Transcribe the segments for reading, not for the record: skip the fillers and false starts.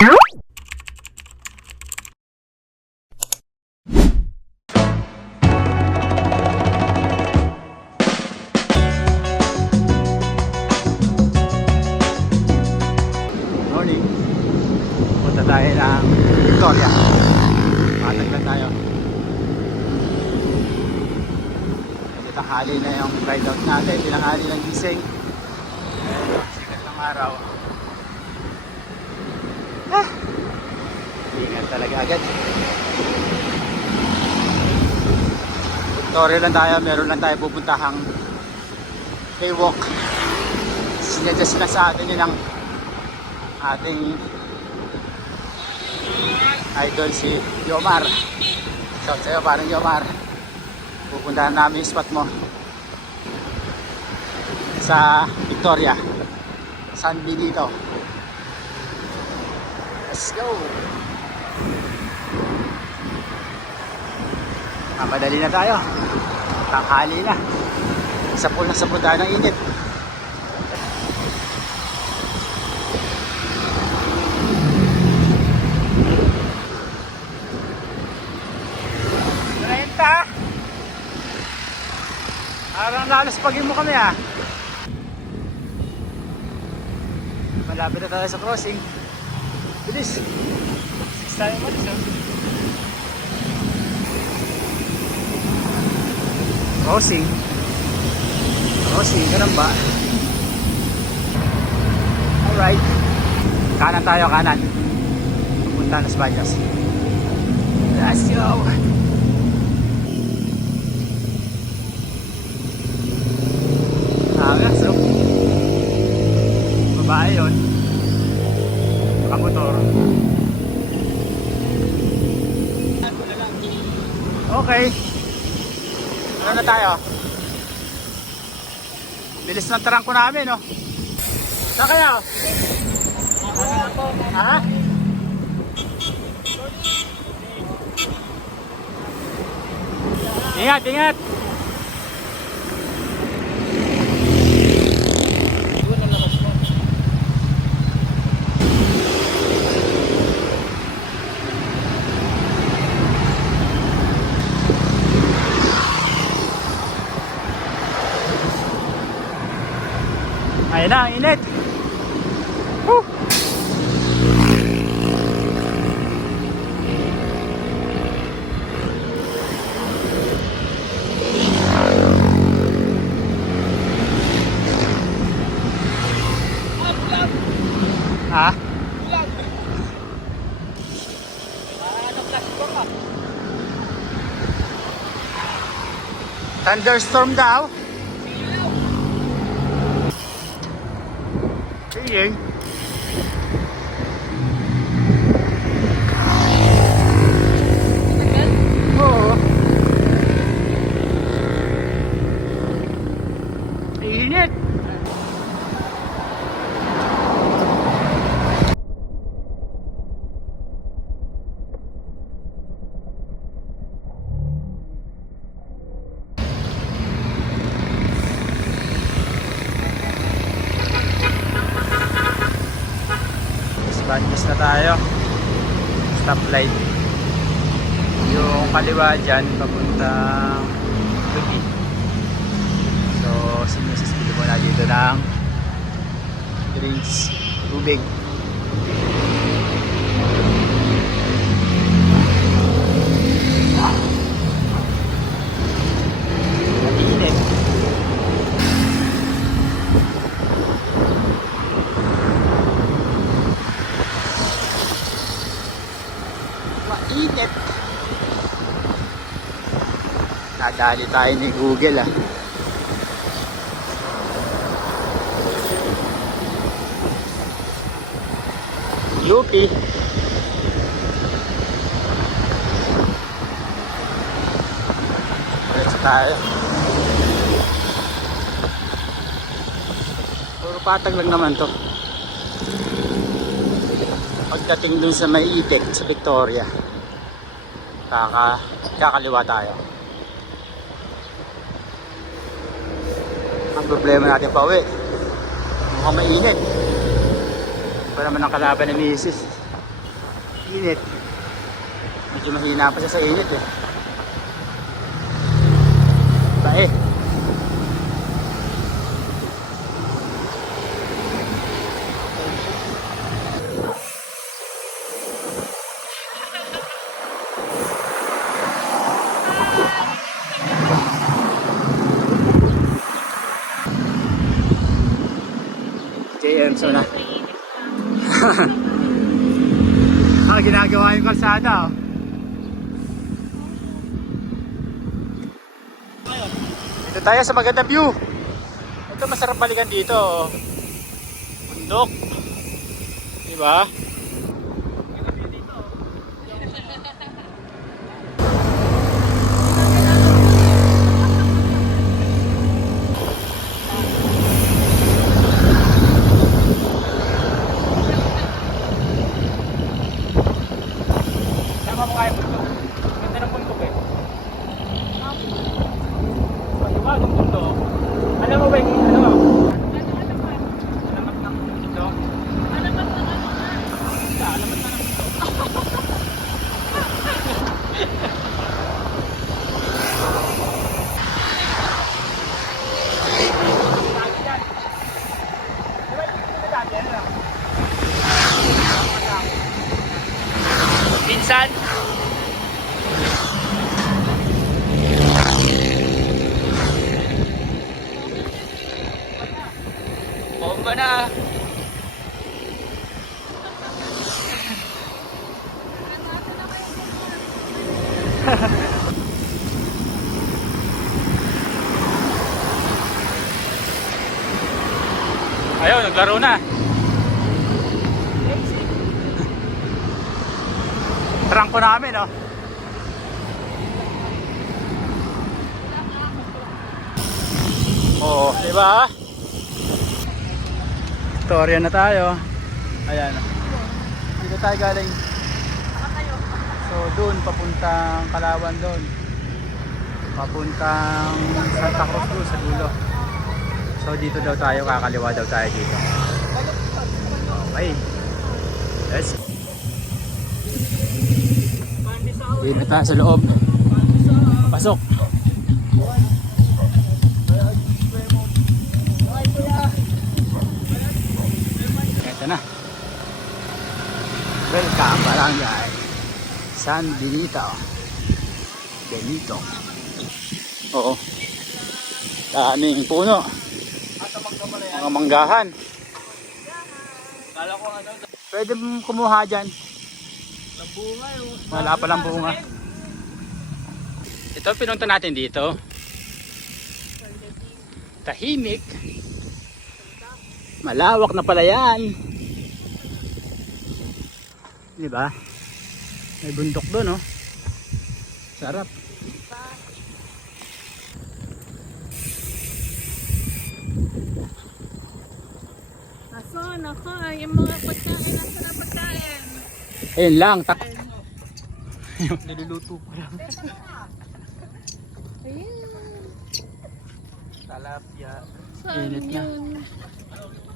Morning. Punta tayo ng Victoria. Mataglan tayo. Medyo tanghali na yung ride out natin. Tinanghali ng gising. Ayun, sikat ng araw. Ingat talaga agad. Victoria lang tayo. Meron lang tayo pupuntahang Baywalk. Sinuggest na sa atin yun ang ating idol si Yomar. Shout sa'yo parang Yomar. Pupuntahan namin yung spot mo sa Victoria, San Benito. Let's go. Madali na tayo. Tanghali na. Sapul na sapul tayo ng init. Parang lalaspagin mo kami ah. Malapit na tayo sa crossing. Bilis. 6 tayo malis oh. Crossing. Crossing, ganun ba? Alright. Kanan tayo, kanan. Pupunta na sa Baños. Let's go. Angas, oh. Babae yun. Nakamotor. Okay. Ano na tayo? Bilis ng trangko namin, oh. Saan kayo? Ha? Ingat, ingat. Ayun na, ang init. Woo! Ha? Thunderstorm daw. Sige. Oo. Init. Baños na tayo. Stoplight. Yung kaliwa dyan papuntang Tugi. So sinususpili mo na dito ng drinks, tubig. Mainit. Mainit. Nadali tayo ni Google ah. UP. Diretso tayo. Puro patag lang naman to. Pagdating dun sa may itik sa Victoria, kakaliwa tayo. Ang problema natin pa uwi, mukhang mainit. Iba naman ang kalaban ng misis. Init. Medyo mahina pa siya sa init eh. Bae. JM, so na. Ginagawa yung kalsada oh. Dito tayo sa magandang view. Ito masarap balikan dito oh. Bundok, diba? Minsan bomba na. Ayaw, naglaro na. Trangko namin, oh. Oo, diba? Victoria na tayo. Ayan. Dito tayo galing. So, doon, papuntang Kalawan doon. Papuntang Santa Cruz doon sa dulo. So, dito daw tayo, kakaliwa daw tayo dito. Okay. Let's go. Dito tayo sa loob. Pasok. Ito na. Welcome Barangay San Benito. Benito. Oo. Daming puno. Mga manggahan. Pwede mong kumuha dyan. Wala pa lang bunga. Ito pinunta natin dito. Tahimik. Malawak na pala yan. Diba? May bundok doon oh. Sarap. Nako, yung mga pagkain, nasa na pagkain. Ayun lang, niluluto ko lang. Ayun. Talapia. Saan Init na. yun?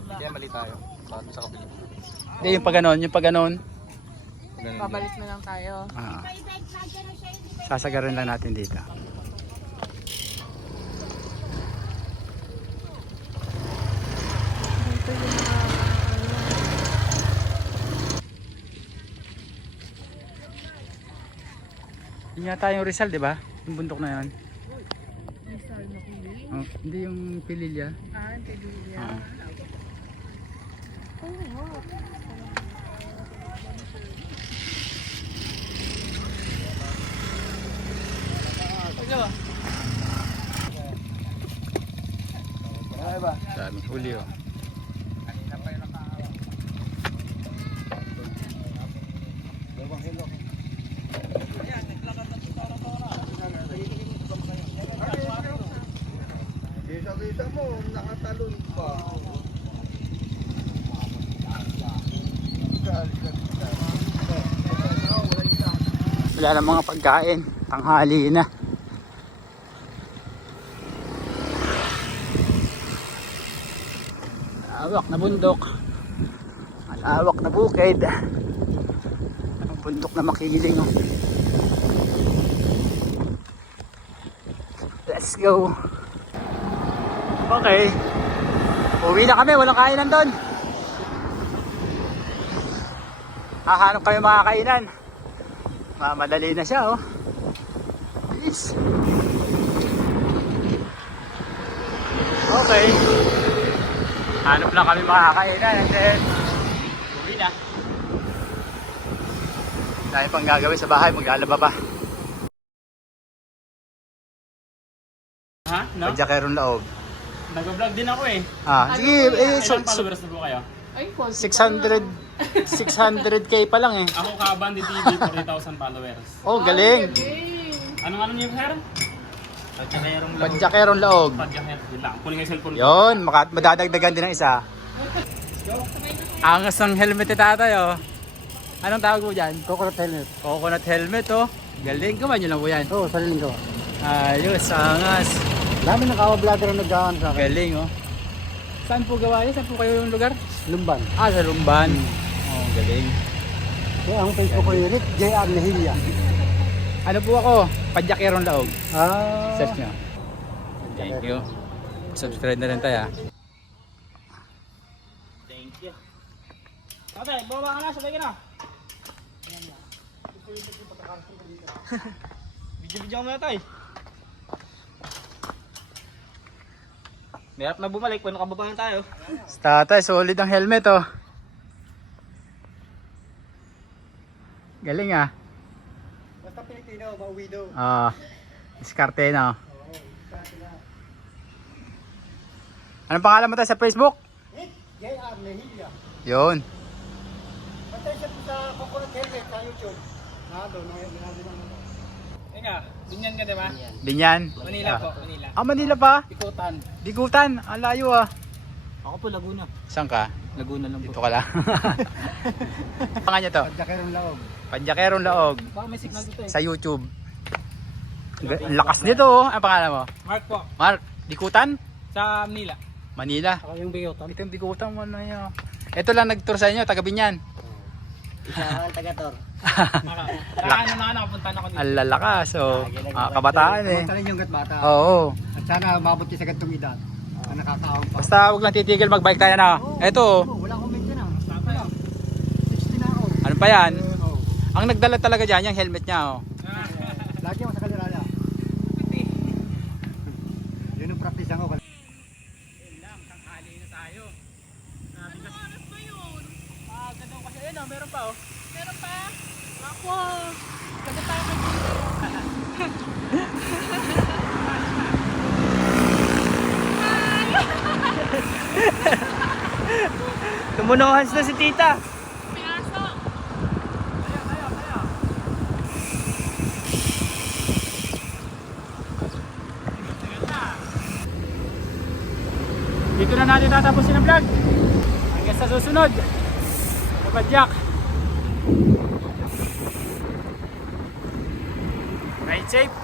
Kaya mali tayo. Sa kabila. Hindi, yung pag-ganon, yung pag-ganon. Pabalik na lang tayo. Sasagarin lang natin dito. Dito yung Yun yata yung Rizal, di ba? Yung bundok na yun. Rizal na kuli. Oh, hindi yung Pililya. Ah, Tedilla. Ah. Oh, Dami huli oh. Bisa mo, nakatalon pa. Wala na mga pagkain. Tanghali na. Malawak na bundok. Malawak na bukid. Bundok na makiling. Oh. Let's go. Okay. Uwi na kami, walang kainan doon. Hahanap kami mga kainan. Madali na siya, oh. Bilis. Okay. Hanap lang kami mga kainan and then uwi na. Dahil pang gagawin sa bahay, maglalaba pa. Ha? No? Padyakerong laog. Nag-vlog din ako eh. Sige, Ilang followers na po kayo? Ay, 600k pa lang eh. Ako Kabandi TV, 40,000 followers. Oh, galing. Anong niyo, sir? Padyakerong laog. Padyaker. Yun lang. Kunin nga yung cellphone ko. Yun, madadagdagan din ng isa. Angas ng helmet ni tatay, oh. Anong tawag mo dyan? Coconut helmet. Coconut helmet, oh. Galing, kumain nyo lang po yan. Oo, sariling ko. Ayos, angas. Dami ng kawa-vlogger ang naggawan sa akin. Galing, oh. Saan po gawa yun? Saan po kayo yung lugar? Lumban. Sa Lumban. Oh, galing. Kaya ang Facebook ko yung Rick J.R. Nahilya. Ano po ako? Padyakerong laog. Ah. Search nyo. Thank you. Subscribe na rin tayo, ah. Thank you. Tatay, baba ka na. Sabay ka na. Video-video mo na tayo. Merap na bumalik. Kung nakababa na tayo. Tatay, solid ang helmet, oh. Galing, ah. Basta Pilipino, mauwi daw. Diskarte na, oh. Anong pangalan mo tayo sa Facebook? Rick J.R. Nahilya. Yun. Basta siya po sa Coconut helmet sa YouTube. Doon, nandun. Teka, binyan ka diba? Binyan. Manila po, Manila. Manila pa? Ikutan. Bigutan. Ang layo, ah. Ako po, Laguna. Saan ka? Laguna lang Dito ka lang. Pangalan niya to? Padyakerong laog. Padyakerong laog. Baka may signal dito eh. Sa YouTube. Ang lakas nito, oh. Ang pangalan mo? Mark po, Mark. Bigutan? sa Manila. Manila. Ako yung Bigutan. Ito yung bigutan mo na yun. Ito lang nag-tour sa inyo, taga Binyan. Isa ang taga-tor. Ano na nakapunta na ako dito. Ang lalakas, so kabataan eh. Kamusta yung bata? Oo. At sana mabot sa gantong edad. Ang nakakaawang pa. Basta huwag lang titigil, mag-bike tayo na. Ito, Wala akong medyo na. Wala. 60 na ako. ano pa yan? Oo. Ang nagdala talaga dyan, yung helmet niya, oh. Lagi ako sa kalirada. Yun ang practice ako. Meron pa, oh. Meron pa? Ako! Kasi tayo mag- Tumunuhans na si tita. Pinaso! Dito na natin tatapusin ang vlog. Hanggang sa susunod. Padyak. Ride safe.